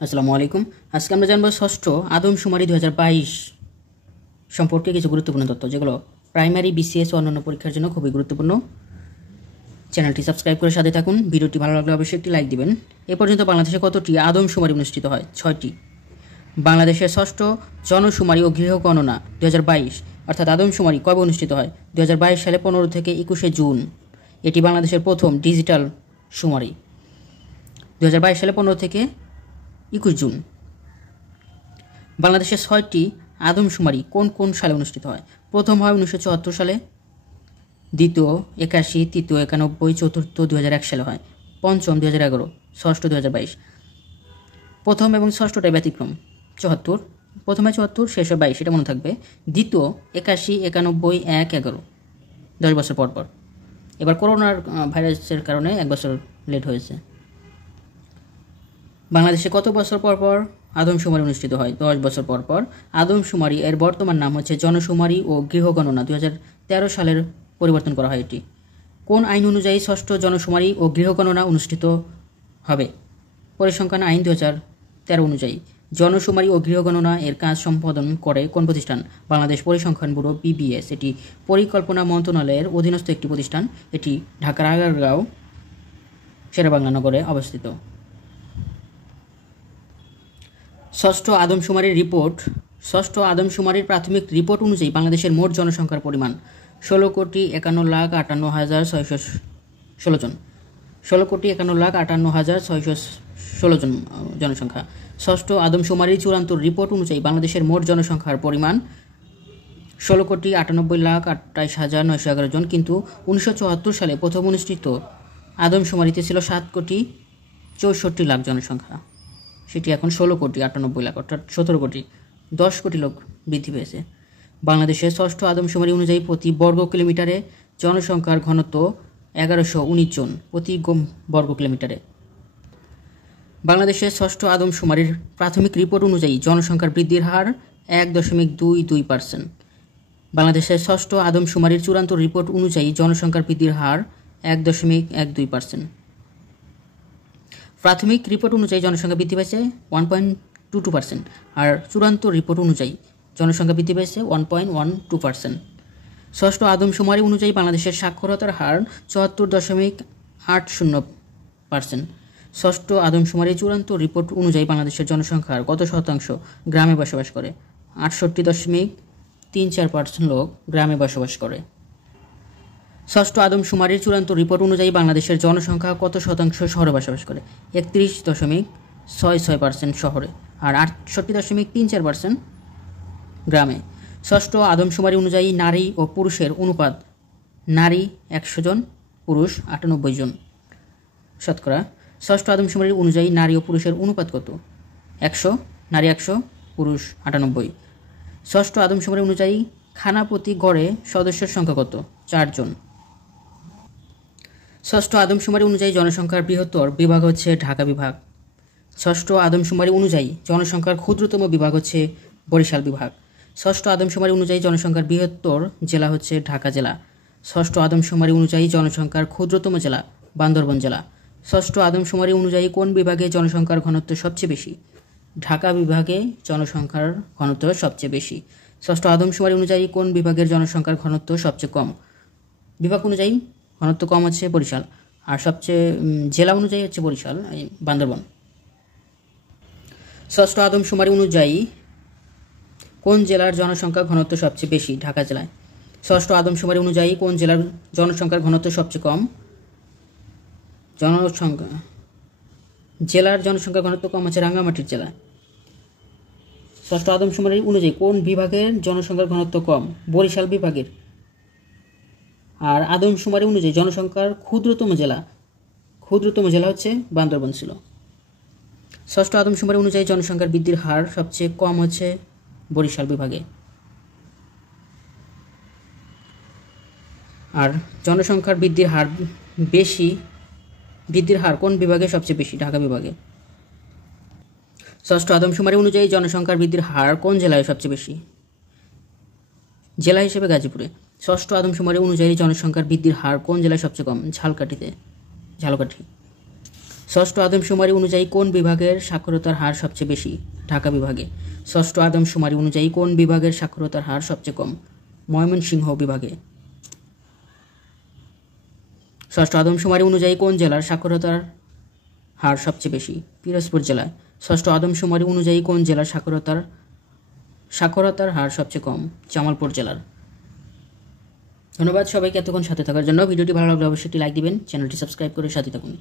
আসসালামু আলাইকুম। আজকে আমরা জানবো ষষ্ঠ আদমশুমারি 2022 সম্পর্কে কিছু গুরুত্বপূর্ণ তথ্য, যেগুলো প্রাইমারি, বিসিএস ও অন্যান্য পরীক্ষার জন্য খুবই গুরুত্বপূর্ণ। চ্যানেলটি সাবস্ক্রাইব করে সাথে থাকুন। ভিডিওটি ভালো লাগলে অবশ্যই একটি লাইক দিবেন। এ পর্যন্ত বাংলাদেশে কতটি আদমশুমারি অনুষ্ঠিত হয়? 6টি। বাংলাদেশের ষষ্ঠ জনশুমারি ও গৃহ গণনা 2022 অর্থাৎ আদমশুমারি কবে অনুষ্ঠিত হয়? 2022 সালে 15 থেকে 21 জুন। এটি বাংলাদেশের প্রথম ডিজিটাল শুমারি। 2022 সালে 15 থেকে 21 জুন। বাংলাদেশের 6টি আদমশুমারি কোন কোন সালে অনুষ্ঠিত হয়? প্রথম হয় 1974 সালে, দ্বিতীয় 81, তৃতীয় 91, চতুর্থ 2001 সালে হয়, পঞ্চম 2011, ষষ্ঠ 2022। প্রথম এবং ষষ্ঠটাই ব্যতিক্রম। 74, প্রথমে 74, শেষে 22, এটা মনে থাকবে। দ্বিতীয় 81, 91, 1, 11, 10 বছর পর পর। এবার করোনার ভাইরাসের কারণে 1 বছর লেট হয়েছে। বাংলাদেশে কত বছর পর পর আদমশুমারি অনুষ্ঠিত হয়? 10 বছর পর পর। আদমশুমারি এর বর্তমান নাম হচ্ছে জনশুমারি ও গৃহগণনা। 2013 সালের পরিবর্তন করা হয় এটি। কোন আইন অনুযায়ী ষষ্ঠ জনশুমারি ও গৃহগণনা অনুষ্ঠিত হবে? পরিসংখ্যান আইন 2013 অনুযায়ী। জনশুমারি ও গৃহগণনা এর কাজ সম্পাদন করে কোন প্রতিষ্ঠান? বাংলাদেশ পরিসংখ্যান ব্যুরো, BBS। এটি পরিকল্পনা মন্ত্রণালয়ের অধীনস্থ একটি প্রতিষ্ঠান। এটি ঢাকার আগারগাঁও, শেরেবাংলা নগরে অবস্থিত। ষষ্ঠ আদমশুমারির রিপোর্ট। ষষ্ঠ আদমশুমারির প্রাথমিক রিপোর্ট অনুযায়ী বাংলাদেশের মোট জনসংখ্যার পরিমাণ 16,51,58,616 জন। 16,51,58,616 জন জনসংখ্যা। ষষ্ঠ আদমশুমারির চূড়ান্ত রিপোর্ট অনুযায়ী বাংলাদেশের মোট জনসংখ্যার পরিমাণ 16,98,28,911 জন। কিন্তু 1974 সালে প্রথম অনুষ্ঠিত আদমশুমারিতে ছিল 7,64,00,000 জনসংখ্যা। সেটি এখন 16,98,00,000, অর্থাৎ 17 কোটি, 10 কোটি লোক বৃদ্ধি পেয়েছে। বাংলাদেশের ষষ্ঠ আদমশুমারি অনুযায়ী প্রতি বর্গ কিলোমিটারে জনসংখ্যার ঘনত্ব 1119 জন প্রতি বর্গ কিলোমিটারে। বাংলাদেশের ষষ্ঠ আদমশুমারির প্রাথমিক রিপোর্ট অনুযায়ী জনসংখ্যার বৃদ্ধির হার 1.22%। বাংলাদেশের ষষ্ঠ আদমশুমারির চূড়ান্ত রিপোর্ট অনুযায়ী জনসংখ্যার বৃদ্ধির হার 1.12%। প্রাথমিক রিপোর্ট অনুযায়ী জনসংখ্যা বৃদ্ধি পেয়েছে 1.22%, আর চূড়ান্ত রিপোর্ট অনুযায়ী জনসংখ্যা বৃদ্ধি পেয়েছে 1.12%। ষষ্ঠ আদমশুমারি অনুযায়ী বাংলাদেশের সাক্ষরতার হার 74.80%। ষষ্ঠ আদমশুমারি চূড়ান্ত রিপোর্ট অনুযায়ী বাংলাদেশের জনসংখ্যার কত শতাংশ গ্রামে বসবাস করে? 68.34% লোক গ্রামে বসবাস করে। ষষ্ঠ আদমশুমারির চূড়ান্ত রিপোর্ট অনুযায়ী বাংলাদেশের জনসংখ্যা কত শতাংশ শহরে বসবাস করে? 31.66% শহরে, আর 68.34% গ্রামে। ষষ্ঠ আদমশুমারি অনুযায়ী নারী ও পুরুষের অনুপাত: নারী 100 জন, পুরুষ 98 জন শতকরা। ষষ্ঠ আদমশুমারি অনুযায়ী নারী ও পুরুষের অনুপাত কত? 100, নারী 100, পুরুষ 98। ষষ্ঠ আদমশুমারি অনুযায়ী খানাপতি গড়ে সদস্যের সংখ্যা কত? 4 জন। ষষ্ঠ আদমশুমারি অনুযায়ী জনসংখ্যার বৃহত্তর বিভাগ হচ্ছে ঢাকা বিভাগ। ষষ্ঠ আদমশুমারি অনুযায়ী জনসংখ্যার ক্ষুদ্রতম বিভাগ হচ্ছে বরিশাল বিভাগ। ষষ্ঠ আদমশুমারি অনুযায়ী জনসংখ্যার বৃহত্তর জেলা হচ্ছে ঢাকা জেলা। ষষ্ঠ আদমশুমারি অনুযায়ী জনসংখ্যার ক্ষুদ্রতম জেলা বান্দরবান জেলা। ষষ্ঠ আদমশুমারি অনুযায়ী কোন বিভাগে জনসংখ্যার ঘনত্ব সবচেয়ে বেশি? ঢাকা বিভাগে জনসংখ্যার ঘনত্ব সবচেয়ে বেশি। ষষ্ঠ আদমশুমারি অনুযায়ী কোন বিভাগের জনসংখ্যার ঘনত্ব সবচেয়ে কম? বিভাগ অনুযায়ী ঘনত্ব কম হচ্ছে বরিশাল, আর সবচেয়ে জেলা অনুযায়ী হচ্ছে বরিশাল, বান্দরবান। ষষ্ঠ আদমশুমারি অনুযায়ী কোন জেলার জনসংখ্যার ঘনত্ব সবচেয়ে বেশি? ঢাকা জেলায়। ষষ্ঠ আদমশুমারি অনুযায়ী কোন জেলার জনসংখ্যার ঘনত্ব সবচেয়ে কম? জেলার জনসংখ্যার ঘনত্ব কম হচ্ছে রাঙ্গামাটির জেলায়। ষষ্ঠ আদমশুমারি অনুযায়ী কোন বিভাগের জনসংখ্যার ঘনত্ব কম? বরিশাল বিভাগের। আর আদমশুমারি অনুযায়ী জনসংখ্যার ক্ষুদ্রতম জেলা হচ্ছে বান্দরবান ছিল। ষষ্ঠ আদমশুমারি অনুযায়ী জনসংখ্যার বৃদ্ধির হার সবচেয়ে কম হচ্ছে বরিশাল বিভাগে। আর জনসংখ্যার বৃদ্ধির হার কোন বিভাগে সবচেয়ে বেশি? ঢাকা বিভাগে। ষষ্ঠ আদমশুমারি অনুযায়ী জনসংখ্যার বৃদ্ধির হার কোন জেলায় সবচেয়ে বেশি? জেলা হিসেবে গাজীপুরে। ষষ্ঠ আদমশুমারি অনুযায়ী জনসংখ্যার বৃদ্ধির হার কোন জেলায় সবচেয়ে কম? ঝালকাঠি। ষষ্ঠ আদমশুমারি অনুযায়ী কোন বিভাগের সাক্ষরতার হার সবচেয়ে বেশি? ঢাকা বিভাগে। ষষ্ঠ আদমশুমারি অনুযায়ী কোন বিভাগের সাক্ষরতার হার সবচেয়ে কম? ময়মনসিংহ বিভাগে। ষষ্ঠ আদমশুমারি অনুযায়ী কোন জেলার সাক্ষরতার হার সবচেয়ে বেশি? পিরোজপুর জেলায়। ষষ্ঠ আদমশুমারি অনুযায়ী কোন জেলার সাক্ষরতার হার সবচেয়ে কম? জামালপুর জেলার। ধন্যবাদ সবাইকে এতক্ষণ সাথে থাকার জন্য। ভিডিওটি ভালো লাগলে অবশ্যই একটি লাইক দিবেন, চ্যানেলটি সাবস্ক্রাইব করে সাথে থাকুন।